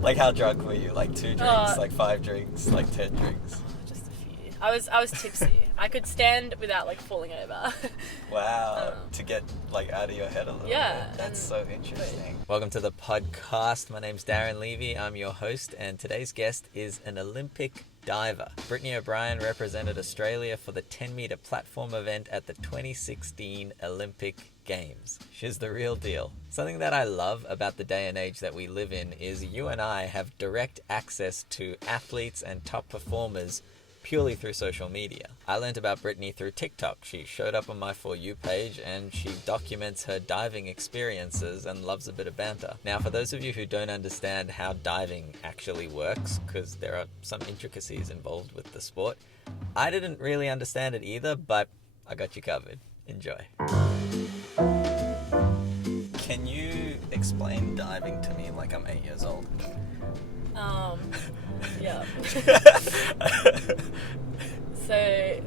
Like, how drunk were you? Like 2 drinks, like 5 drinks, like 10 drinks? Just a few. I was tipsy. I could stand without like falling over. Wow, to get like out of your head a little bit. That's so interesting. Welcome to the podCARST. My name's Darren, Levy. I'm your host, and today's guest is an Olympic diver. Brittany O'Brien represented Australia for the 10-meter platform event at the 2016 Olympic Games. She's the real deal. Something that I love about the day and age that we live in is you and I have direct access to athletes and top performers purely through social media. I learned about Brittany through TikTok. She showed up on my For You page and she documents her diving experiences and loves a bit of banter. Now, for those of you who don't understand how diving actually works, because there are some intricacies involved with the sport, I didn't really understand it either, but I got you covered. Enjoy. Can you explain diving to me like I'm 8 years old? Yeah. So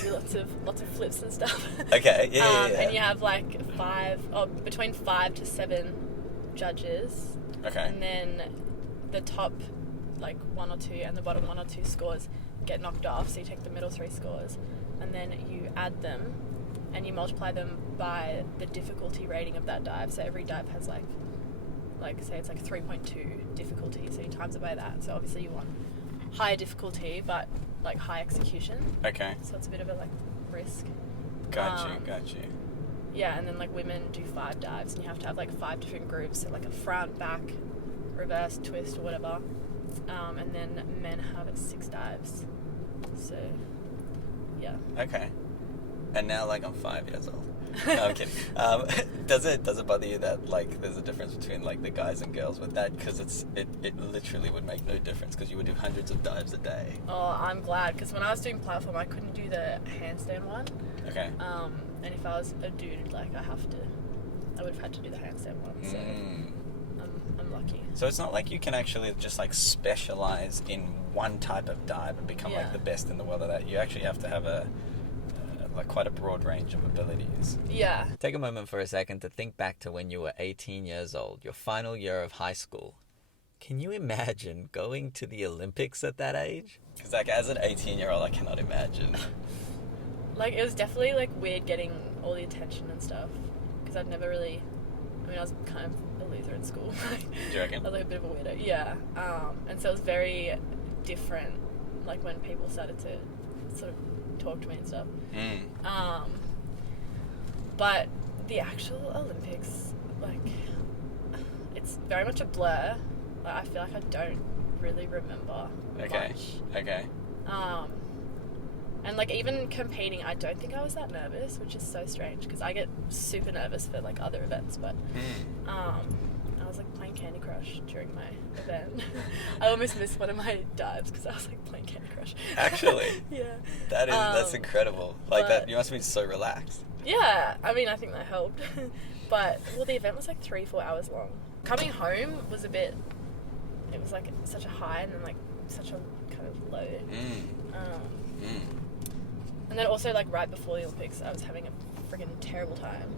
do lots of flips and stuff. Okay, yeah. And you have like between 5 to 7 judges. Okay. And then the top like 1 or 2 and the bottom 1 or 2 scores get knocked off. So you take the middle 3 scores and then you add them and you multiply them by the difficulty rating of that dive. So every dive has like say it's like 3.2 difficulty, so you times it by that. So obviously you want higher difficulty but like high execution. Okay. So it's a bit of a like risk. Got you. Yeah, and then like women do 5 dives and you have to have like 5 different groups, so like a front, back, reverse, twist or whatever. And then men have 6 dives. So yeah. Okay. And now like I'm 5 years old. No, I'm kidding. Does it bother you that like there's a difference between like the guys and girls with that? Because it literally would make no difference because you would do hundreds of dives a day. Oh, I'm glad, because when I was doing platform I couldn't do the handstand one. Okay. And if I was a dude, like I would have had to do the handstand one. So I'm lucky. So it's not like you can actually just like specialize in one type of dive and become like the best in the world at that. You actually have to have like quite a broad range of abilities. Yeah. Take a moment for a second to think back to when you were 18 years old, your final year of high school. Can you imagine going to the Olympics at that age? Because like as an 18-year-old, I cannot imagine. Like it was definitely like weird getting all the attention and stuff, because I'd never really, I was kind of a loser in school. Do you reckon? I was like a bit of a weirdo. Yeah. And so it was very different, like when people started to sort of talk to me and stuff. But the actual Olympics, like, it's very much a blur. Like, I feel like I don't really remember much. Okay. And like even competing, I don't think I was that nervous, which is so strange because I get super nervous for like other events. But I was like playing Candy Crush during my event. I almost missed one of my dives because I was like playing Candy Crush. Actually? Yeah. That's incredible. Like that, you must be so relaxed. Yeah, I think that helped. But the event was like 3-4 hours long. Coming home was it was like such a high and then like such a kind of low. And then also like right before the Olympics, I was having a freaking terrible time.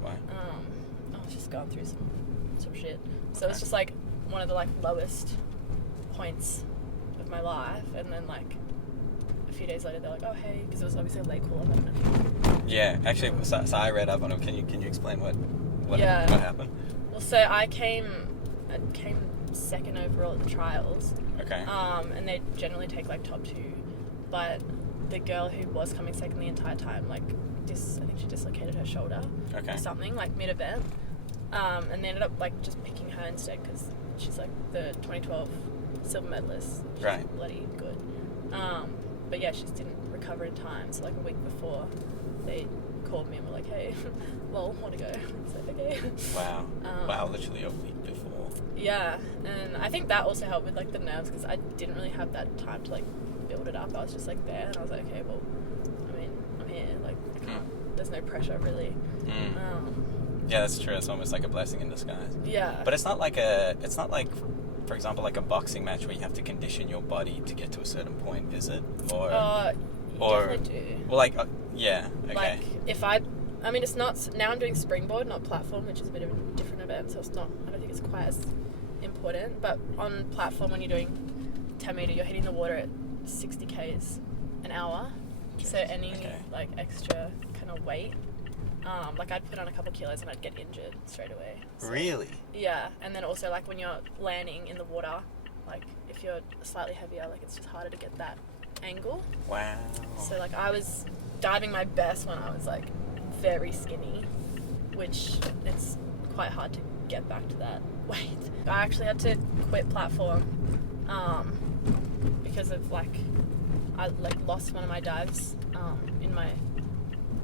Why? I was just going through some shit. So it's just like one of the like lowest points of my life, and then like a few days later they're like, oh hey, because it was obviously a late call. I don't know. Yeah, actually, so I read up on it. Can you explain what happened? Well, so I came second overall at the trials. Okay. And they generally take like top 2, but the girl who was coming second the entire time, like I think she dislocated her shoulder. Okay. Or something like mid-event. And they ended up like just picking her instead because she's like the 2012 silver medalist. She's right. Bloody good. But yeah, she just didn't recover in time. So like a week before, they called me and were like, "Hey, lol, want to go?" So okay. Wow. Wow, literally a week before. Yeah, and I think that also helped with like the nerves because I didn't really have that time to like build it up. I was just like there, and I was like, okay, well, I'm here. Like, I can't. There's no pressure really. Yeah, that's true. It's almost like a blessing in disguise. Yeah. But it's not like, for example, like a boxing match where you have to condition your body to get to a certain point, is it? Or definitely do. Well, like, yeah, okay. Like, if it's not, now I'm doing springboard, not platform, which is a bit of a different event, so it's not, I don't think it's quite as important. But on platform, when you're doing 10 meter, you're hitting the water at 60 k's an hour. So any like extra kind of weight, like I'd put on a couple kilos and I'd get injured straight away. So, really? Yeah, and then also like when you're landing in the water, like if you're slightly heavier, like it's just harder to get that angle. Wow. So like I was diving my best when I was like very skinny, which it's quite hard to get back to that weight. I actually had to quit platform because of like I like lost one of my dives in my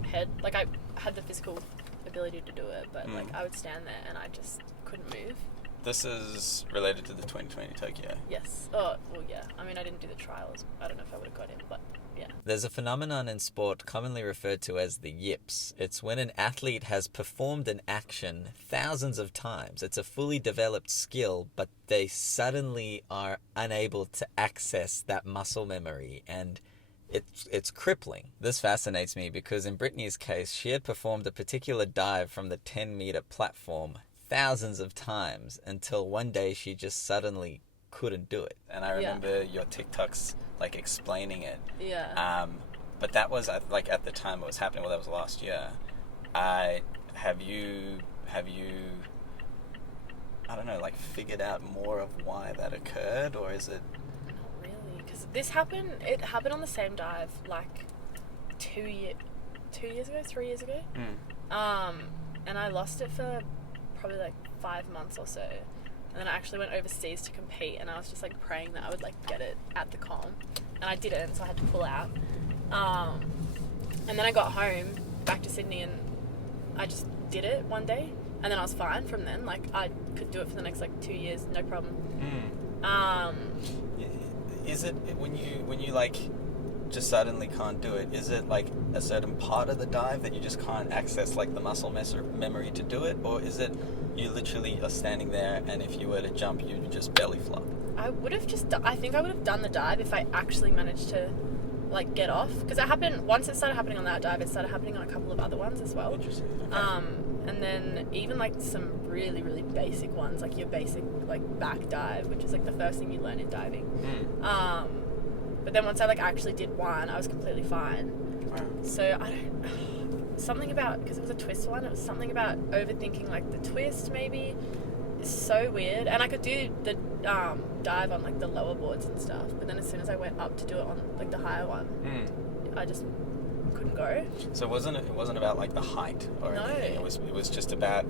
head. Like I had the physical ability to do it, but like I would stand there and I just couldn't move. This is related to the 2020 Tokyo. Yes. Oh, well, yeah. I mean, I didn't do the trials. I don't know if I would have got in, but yeah. There's a phenomenon in sport commonly referred to as the yips. It's when an athlete has performed an action thousands of times. It's a fully developed skill, but they suddenly are unable to access that muscle memory, and it's crippling. This fascinates me because in Brittany's case, she had performed a particular dive from the 10-meter platform thousands of times until one day she just suddenly couldn't do it. And I remember your TikToks like explaining it. Yeah. But that was like at the time it was happening. Well, that was last year. Have you I don't know, like figured out more of why that occurred, or is it? Not really, because this happened. It happened on the same dive like 3 years ago. And I lost it for probably like 5 months or so, and then I actually went overseas to compete, and I was just like praying that I would like get it at the comp, and I didn't, so I had to pull out. And then I got home back to Sydney, and I just did it one day, and then I was fine from then. Like I could do it for the next like 2 years, no problem. Is it when you like just suddenly can't do it, is it like a certain part of the dive that you just can't access like the muscle memory to do it, or is it you literally are standing there and if you were to jump you would just belly flop? I think I would have done the dive if I actually managed to like get off, because once it started happening on that dive, it started happening on a couple of other ones as well. Interesting. Okay. And then even like some really, really basic ones, like your basic like back dive, which is like the first thing you learn in diving. But then once I like actually did one, I was completely fine. Wow. So something about, because it was a twist one, it was something about overthinking like the twist maybe. It's so weird. And I could do the dive on like the lower boards and stuff, but then as soon as I went up to do it on like the higher one, I just couldn't go. So it wasn't about like the height or anything. It was just about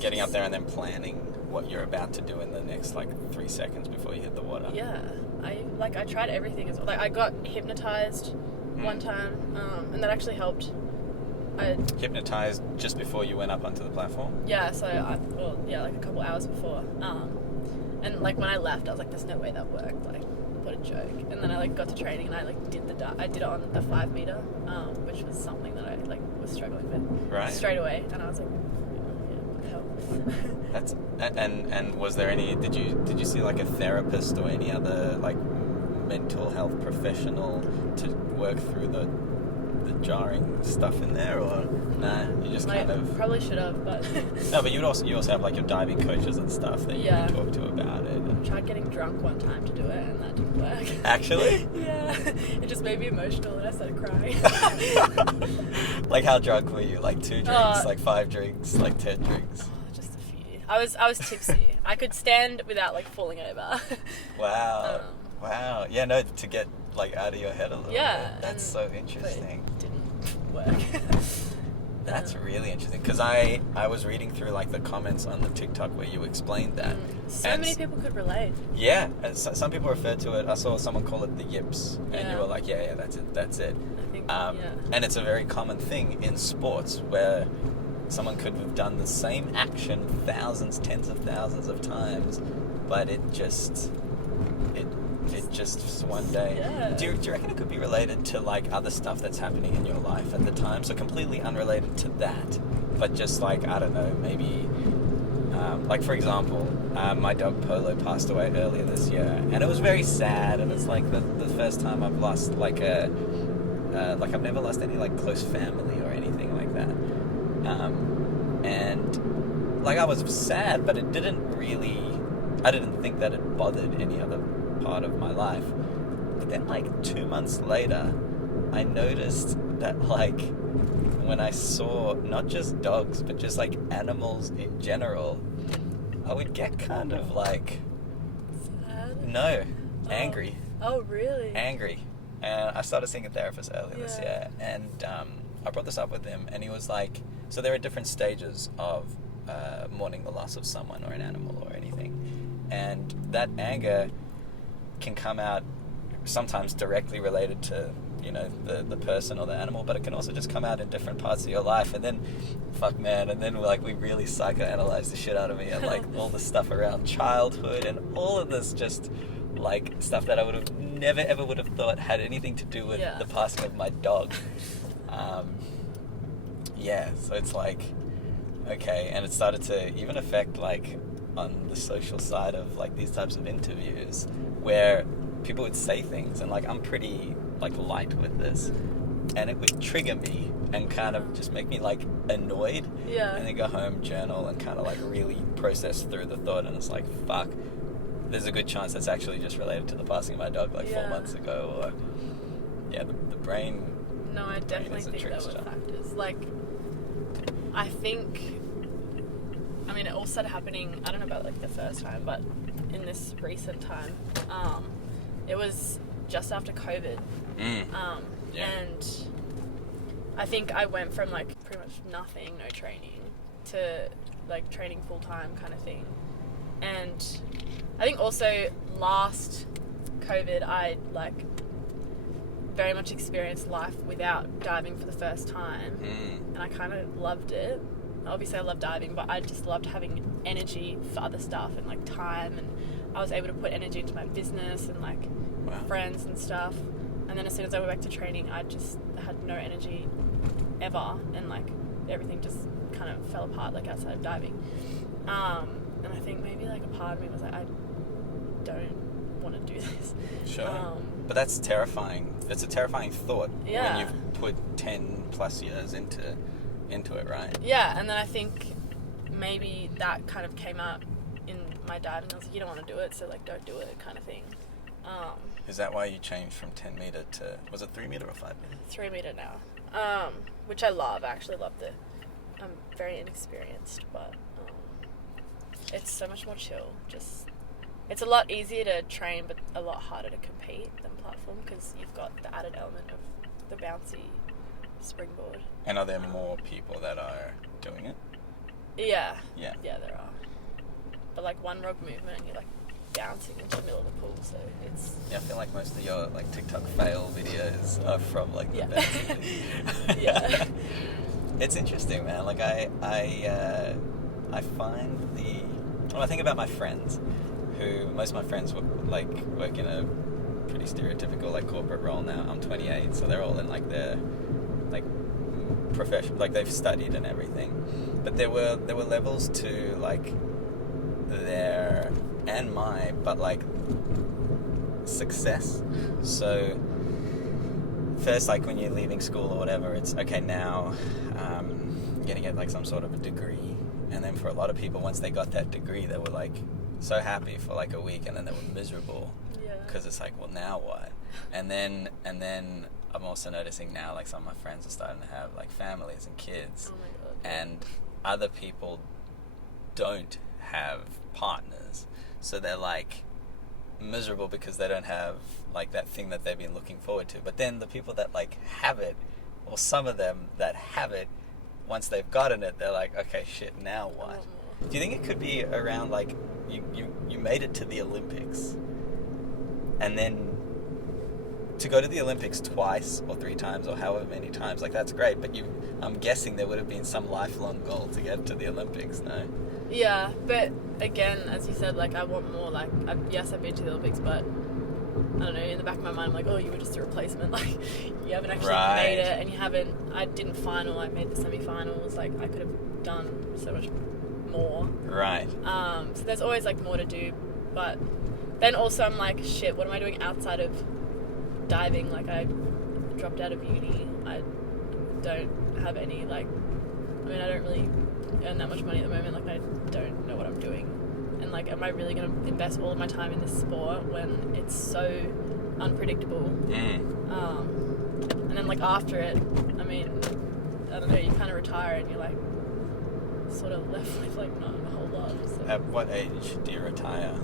getting up there and then planning what you're about to do in the next like 3 seconds before you hit the water. Yeah, I tried everything as well. Like I got hypnotized one time, and that actually helped. Hypnotized just before you went up onto the platform? Yeah, so like a couple hours before. And like when I left, I was like, "There's no way that worked." Like, what a joke. And then I like got to training and I like did I did it on the 5 meter, which was something that I like was struggling with straight away. And I was like, That's and was there any? Did you see like a therapist or any other like mental health professional to work through the jarring stuff in there, or nah? You just kind of probably should have, but no. But you also have like your diving coaches and stuff that you can talk to about it. And tried getting drunk one time to do it, and that didn't work. Actually? Yeah, it just made me emotional, and I started crying. Like how drunk were you? Like 2 drinks, like 5 drinks, like 10 drinks? Just a few. I was tipsy. I could stand without like falling over. Wow. Wow. Yeah, no, to get like out of your head a little bit. That's so interesting. But it didn't work. That's really interesting, because I was reading through like the comments on the TikTok where you explained that. So many people could relate. Yeah, some people refer to it. I saw someone call it the yips, and you were like, yeah, that's it. I think, and it's a very common thing in sports where someone could have done the same action thousands, tens of thousands of times, but it just one day. Yeah. Do you reckon it could be related to like other stuff that's happening in your life at the time? So completely unrelated to that, but just like, I don't know, maybe like for example, my dog Polo passed away earlier this year, and it was very sad, and it's like the first time I've lost like like I've never lost any like close family or anything like that. And like, I was sad, but it didn't really, I didn't think that it bothered any other part of my life. But then, like, 2 months later, I noticed that, like, when I saw not just dogs, but just, like, animals in general, I would get kind of, like... Sad? No, angry. Oh, really? Angry. And I started seeing a therapist earlier this year, and I brought this up with him, and he was like, so there are different stages of mourning the loss of someone or an animal or anything, and that anger can come out sometimes directly related to, you know, the person or the animal, but it can also just come out in different parts of your life. And then, like, we really psychoanalyzed the shit out of me, and like all the stuff around childhood and all of this, just like stuff that I would have never ever would have thought had anything to do with the passing of my dog. So it's like, okay, and it started to even affect, like, on the social side of, like, these types of interviews where people would say things, and, like, I'm pretty, like, light with this, and it would trigger me and kind of just make me, like, annoyed, and then go home, journal, and kind of, like, really process through the thought, and it's like, fuck, there's a good chance that's actually just related to the passing of my dog, like, 4 months ago, or, the brain... No, I definitely think that were factors. Like, I think... I mean, it all started happening, I don't know about, like, the first time, but in this recent time, it was just after COVID. And I think I went from, like, pretty much nothing, no training, to, like, training full-time kind of thing. And I think also last COVID, I, like, very much experienced life without diving for the first time. And I kind of loved it. Obviously, I love diving, but I just loved having energy for other stuff and, like, time, and I was able to put energy into my business and, like, friends and stuff. And then as soon as I went back to training, I just had no energy ever, and, like, everything just kind of fell apart, like, outside of diving. And I think maybe, like, a part of me was like, I don't want to do this. Sure. But that's terrifying. It's a terrifying thought when you've put 10 plus years into it, right? Yeah, and then I think maybe that kind of came out in my diving. I was like, you don't want to do it, so, like, don't do it, kind of thing. Is that why you changed from 10 meter to, was it 3 meter or 5 meter? 3 meter now, which I love. I actually love I'm very inexperienced, but it's so much more chill. Just, it's a lot easier to train, but a lot harder to compete than platform, because you've got the added element of the bouncy springboard. And are there more people that are doing it? Yeah, there are. But, like, one rock movement and you're, like, bouncing into the middle of the pool, so it's... Yeah, I feel like most of your, like, TikTok fail videos are from, like, the bouncing. It's interesting, man. Like, I find when I think about my friends, most of my friends like work in a pretty stereotypical, like, corporate role now. I'm 28, so they're all in, like, their, like, profession, like, they've studied and everything. But there were levels to, like, their and my, but, like, success. So first, like, when you're leaving school or whatever, it's okay, now you're gonna get, like, some sort of a degree. And then for a lot of people, once they got that degree, they were, like, so happy for, like, a week, and then they were miserable because it's like, well, now what? And then I'm also noticing now, like, some of my friends are starting to have, like, families and kids. Oh my God. And other people don't have partners, so they're, like, miserable because they don't have, like, that thing that they've been looking forward to. But then the people that, like, have it, or some of them that have it, once they've gotten it, they're like, okay, shit, now what? Do you think it could be around, like, you made it to the Olympics, and then to go to the Olympics twice or 3 times or however many times, like, that's great, but I'm guessing there would have been some lifelong goal to get to the Olympics, no? Yeah, but again, as you said, like, I want more, like, yes, I've been to the Olympics, but I don't know, in the back of my mind, I'm like, oh, you were just a replacement, like, you haven't actually made it, and I didn't final, I made the semi-finals, like, I could have done so much more. Right. So there's always, like, more to do, but then also I'm like, shit, what am I doing outside of diving? Like, I dropped out of uni, I don't have any, like, I mean, I don't really earn that much money at the moment. Like, I don't know what I'm doing. And, like, am I really going to invest all of my time in this sport when it's so unpredictable? And then, like, after it, I mean, I don't know, you kind of retire and you're, like, sort of left with, like, not a whole lot. So. At what age do you retire?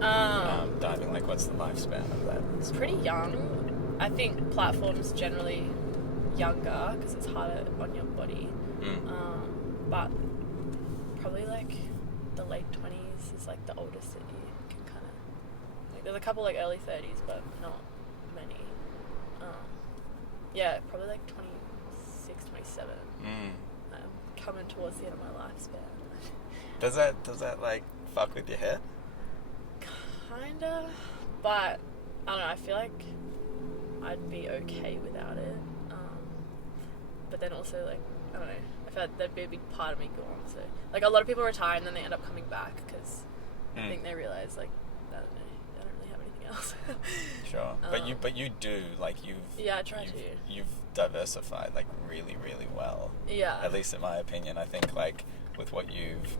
Diving, like, what's the lifespan of that? It's pretty young. I think platforms generally younger because it's harder on your body. But probably, like, the late 20s is, like, the oldest that you can kind of... Like, there's a couple, like, early 30s, but not many. Yeah, probably, like, 26, 27. I'm coming towards the end of my lifespan. Does that, like, fuck with your head? Kinda, but I don't know, I feel like I'd be okay without it. But then also, like, I don't know, I feel like there'd be a big part of me gone. So, like, a lot of people retire and then they end up coming back because I think they realise, like, I don't know, I don't really have anything else. Sure, but you do, like, I try to. You've diversified, like, really, really well. Yeah. At least in my opinion, I think, like, with what you've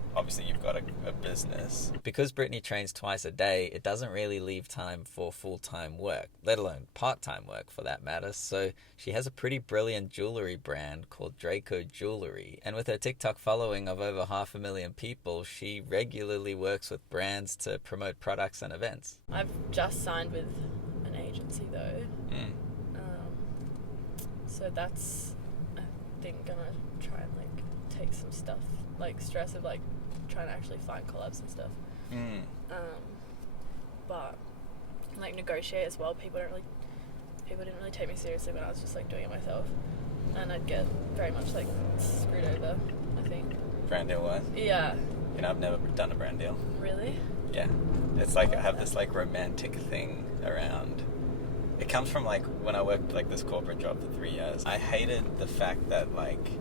got a business. Because Brittany trains twice a day, it doesn't really leave time for full-time work, let alone part-time work for that matter. So she has a pretty brilliant jewelry brand called Draco Jewelry. And with her TikTok following of over 500,000 people, she regularly works with brands to promote products and events. I've just signed with an agency though. So that's, I think, gonna try and, like, take some stuff, like, stress of, like, trying to actually find collabs and stuff. But, like, negotiate as well. People didn't really take me seriously when I was just, like, doing it myself, and I'd get very much, like, screwed over, I think. Brand deal wise? Yeah. You know, I've never done a brand deal. Really? Yeah. It's like I have this, like, romantic thing around. It comes from, like, when I worked, like, this corporate job for 3 years. I hated the fact that, like,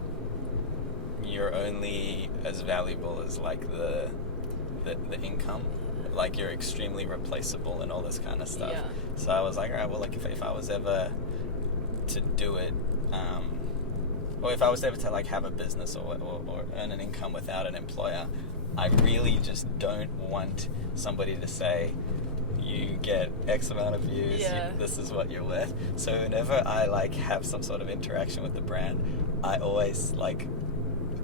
you're only as valuable as, like, the income. Like, you're extremely replaceable and all this kind of stuff. Yeah. So I was like, all right, well, like, if I was ever to do it, or if I was ever to, like, have a business or earn an income without an employer, I really just don't want somebody to say, you get X amount of views, this is what you're worth. So whenever I, like, have some sort of interaction with the brand, I always, like,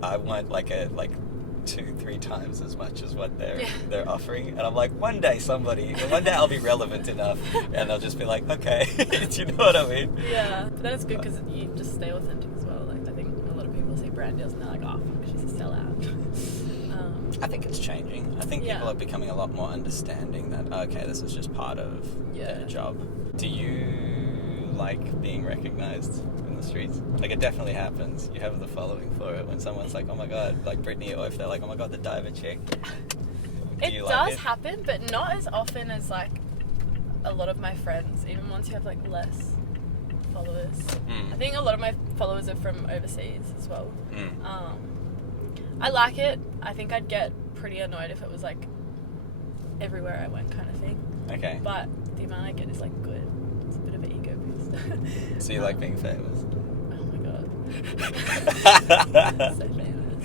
I want, like, 2-3 times as much as what they're offering, and I'm like, one day I'll be relevant enough, and they'll just be like, okay. Do you know what I mean? Yeah, but then it's good because you just stay authentic as well. Like, I think a lot of people see brand deals and they're like, oh fuck, she's a sellout. I think it's changing. I think people are becoming a lot more understanding that, okay, this is just part of their job. Do you like being recognized in the streets? Like, it definitely happens. You have the following for it. When someone's like, oh my god, like Brittany, or if they're like, oh my god, the diver chick. It does happen, but not as often as, like, a lot of my friends, even once you have, like, less followers. I think a lot of my followers are from overseas as well. I like it. I think I'd get pretty annoyed if it was, like, everywhere I went kind of thing. Okay. But the amount I get is, like, good. It's a bit of an ego boost. So you like being famous? Oh my god. So famous.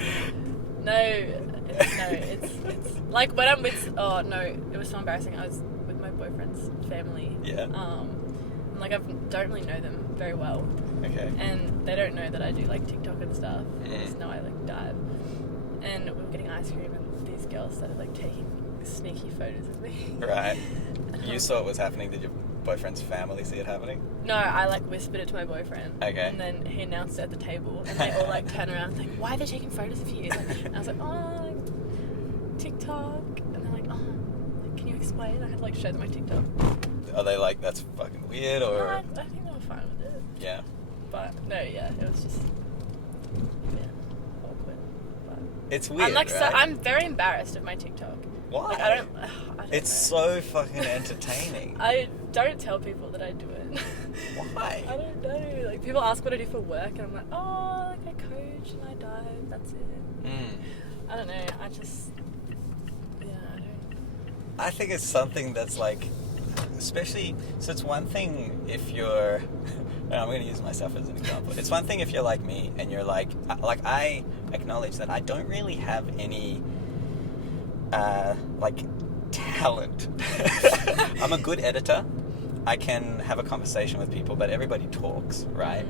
It's like when I'm with, it was so embarrassing. I was with my boyfriend's family. Yeah. And, like, I don't really know them very well. Okay. And they don't know that I do, like, TikTok and stuff. They just know I, like, dive. And we were getting ice cream, and these girls started, like, taking sneaky photos of me. Right. You saw it was happening. Did your boyfriend's family see it happening? No, I, like, whispered it to my boyfriend. Okay. And then he announced it at the table, and they all, like, turned around and like, why are they taking photos of you? And I was like, oh, TikTok. And they're like, oh, can you explain? I had to, like, show them my TikTok. Are they like, that's fucking weird, or? No, I think they were fine with it. Yeah. But no, it was just awkward. But it's weird. I'm, like, right? I'm very embarrassed of my TikTok. Why? Like, I don't it's know. So fucking entertaining. I don't tell people that I do it. Why? I don't know. Like, people ask what I do for work, and I'm like, oh, like, I coach and I dive. That's it. I don't know. I just, I don't. I think it's something that's, like, especially, so it's one thing if you're, and I'm going to use myself as an example. It's one thing if you're like me and you're like I acknowledge that I don't really have any, like, talent. I'm a good editor. I can have a conversation with people, but everybody talks, right?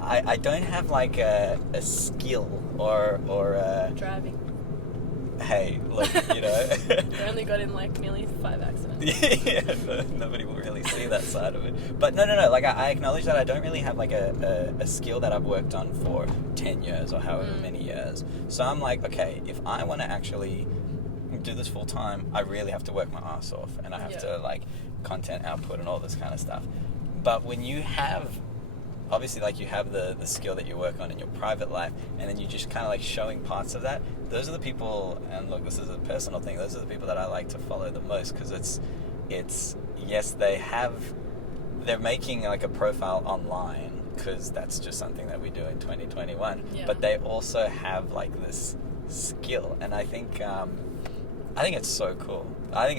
I don't have like a skill or driving. Hey, look, you know. I only got in like nearly 5 accidents. Yeah, nobody will really see that side of it. But no. Like I acknowledge that I don't really have like a skill that I've worked on for 10 years or however many years. So I'm like, okay, if I want to actually do this full time, I really have to work my ass off, and I have to like content output and all this kind of stuff. But when you have, obviously, like, you have the skill that you work on in your private life, and then you just kind of like showing parts of that, those are the people, and look, this is a personal thing, those are the people that I like to follow the most, because it's yes, they're making like a profile online, because that's just something that we do in 2021, but they also have like this skill, and I think it's so cool. I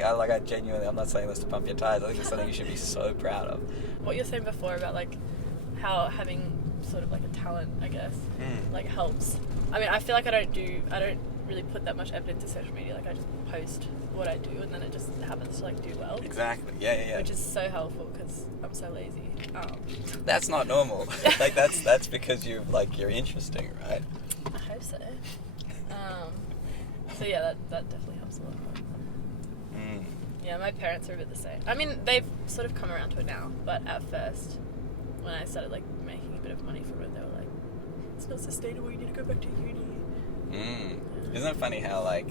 genuinely, I'm not saying this to pump your tires, I think it's something you should be so proud of. What you're saying before about like how having sort of like a talent, I guess, like helps. I mean, I feel like I don't really put that much effort into social media. Like, I just post what I do, and then it just happens to like do well. Exactly. Yeah. Which is so helpful because I'm so lazy. That's not normal. Like that's because you're interesting, right? I hope so. So yeah, that definitely helps a lot. Yeah, my parents are a bit the same. I mean, they've sort of come around to it now, but at first, when I started like making a bit of money from it, they were like, "It's not sustainable. You need to go back to uni." Isn't it funny how like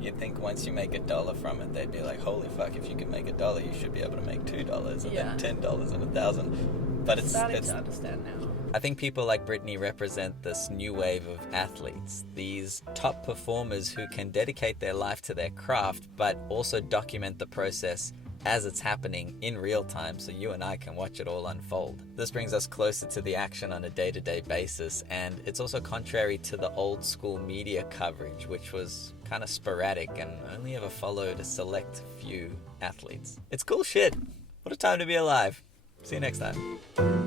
you'd think once you make $1 from it, they'd be like, "Holy fuck! If you can make $1, you should be able to make $2 and then $10 and $1,000." But it's starting to understand now. I think people like Brittany represent this new wave of athletes, these top performers who can dedicate their life to their craft, but also document the process as it's happening in real time, so you and I can watch it all unfold. This brings us closer to the action on a day-to-day basis, and it's also contrary to the old school media coverage, which was kind of sporadic and only ever followed a select few athletes. It's cool shit. What a time to be alive. See you next time.